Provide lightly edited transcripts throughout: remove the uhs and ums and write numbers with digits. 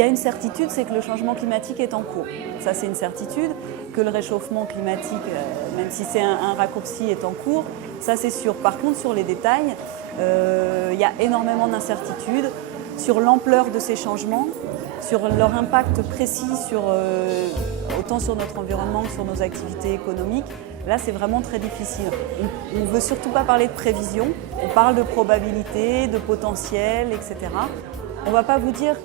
y a une certitude, c'est que le changement climatique est en cours. Ça, c'est une certitude. Que le réchauffement climatique, même si c'est un raccourci, est en cours, ça c'est sûr. Par contre, sur les détails, il y a énormément d'incertitudes sur l'ampleur de ces changements, sur leur impact précis autant sur notre environnement que sur nos activités économiques. Là, c'est vraiment très difficile. On ne veut surtout pas parler de prévision, on parle de probabilité, de potentiel, etc. On ne va pas vous dire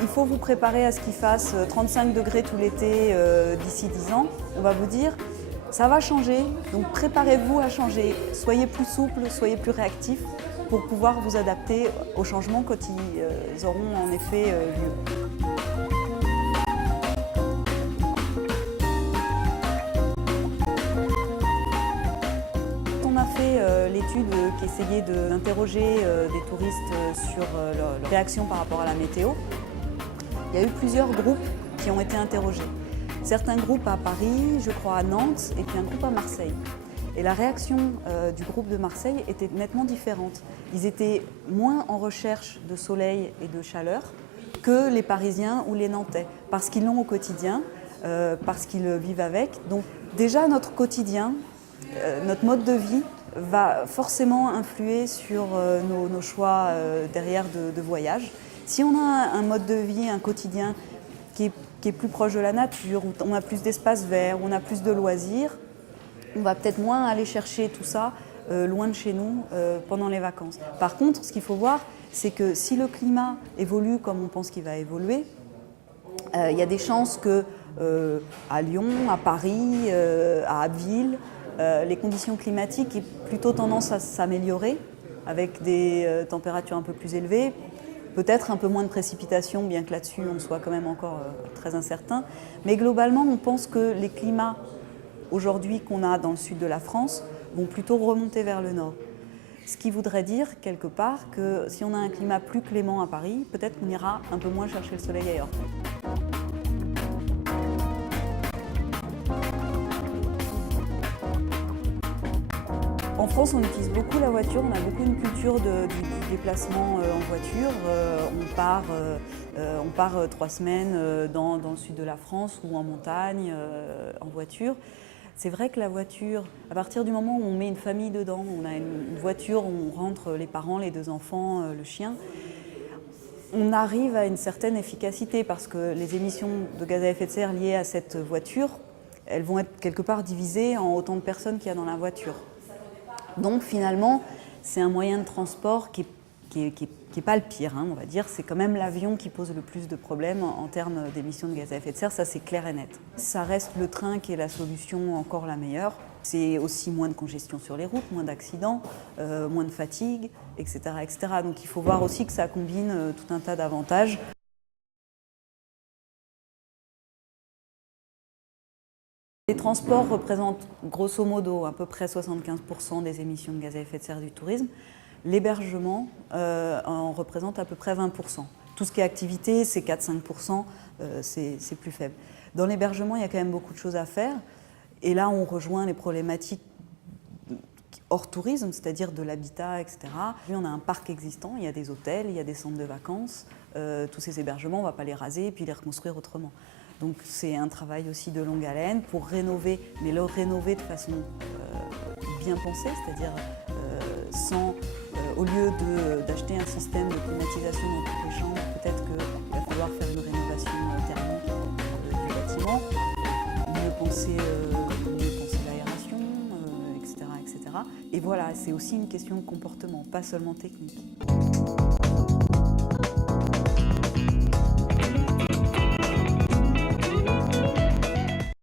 il faut vous préparer à ce qu'il fasse 35 degrés tout l'été d'ici 10 ans. On va vous dire ça va changer, donc préparez-vous à changer. Soyez plus souple, soyez plus réactif pour pouvoir vous adapter aux changements quand ils auront en effet lieu. On a fait l'étude qui essayait d'interroger des touristes sur leur réaction par rapport à la météo. Il y a eu plusieurs groupes qui ont été interrogés. Certains groupes à Paris, je crois à Nantes, et puis un groupe à Marseille. Et la réaction du groupe de Marseille était nettement différente. Ils étaient moins en recherche de soleil et de chaleur que les Parisiens ou les Nantais, parce qu'ils l'ont au quotidien, parce qu'ils vivent avec. Donc déjà notre quotidien, notre mode de vie va forcément influer sur nos choix derrière de voyage. Si on a un mode de vie, un quotidien qui est plus proche de la nature, où on a plus d'espace vert, où on a plus de loisirs, on va peut-être moins aller chercher tout ça loin de chez nous pendant les vacances. Par contre, ce qu'il faut voir, c'est que si le climat évolue comme on pense qu'il va évoluer, il y a des chances que à Lyon, à Paris, à Abbeville, les conditions climatiques aient plutôt tendance à s'améliorer avec des températures un peu plus élevées. Peut-être un peu moins de précipitations, bien que là-dessus on soit quand même encore très incertain. Mais globalement, on pense que les climats aujourd'hui qu'on a dans le sud de la France vont plutôt remonter vers le nord. Ce qui voudrait dire quelque part que si on a un climat plus clément à Paris, peut-être qu'on ira un peu moins chercher le soleil ailleurs. En France, on utilise beaucoup la voiture, on a beaucoup une culture du déplacement en voiture. On part 3 semaines dans le sud de la France ou en montagne en voiture. C'est vrai que la voiture, à partir du moment où on met une famille dedans, on a une voiture où on rentre les parents, les 2 enfants, le chien, on arrive à une certaine efficacité parce que les émissions de gaz à effet de serre liées à cette voiture, elles vont être quelque part divisées en autant de personnes qu'il y a dans la voiture. Donc finalement, c'est un moyen de transport qui n'est pas le pire, hein, on va dire. C'est quand même l'avion qui pose le plus de problèmes en termes d'émissions de gaz à effet de serre, ça c'est clair et net. Ça reste le train qui est la solution encore la meilleure. C'est aussi moins de congestion sur les routes, moins d'accidents, moins de fatigue, etc., etc. Donc il faut voir aussi que ça combine tout un tas d'avantages. Les transports représentent grosso modo à peu près 75% des émissions de gaz à effet de serre du tourisme. L'hébergement en représente à peu près 20%. Tout ce qui est activité, c'est 4-5%, c'est plus faible. Dans l'hébergement, il y a quand même beaucoup de choses à faire. Et là, on rejoint les problématiques hors tourisme, c'est-à-dire de l'habitat, etc. Puis on a un parc existant, il y a des hôtels, il y a des centres de vacances. Tous ces hébergements, on ne va pas les raser et puis les reconstruire autrement. Donc c'est un travail aussi de longue haleine pour rénover, mais le rénover de façon bien pensée, c'est-à-dire au lieu d'acheter un système de climatisation dans toutes les chambres, peut-être qu'il va falloir faire une rénovation thermique du bâtiment, mieux penser l'aération, etc., etc. Et voilà, c'est aussi une question de comportement, pas seulement technique.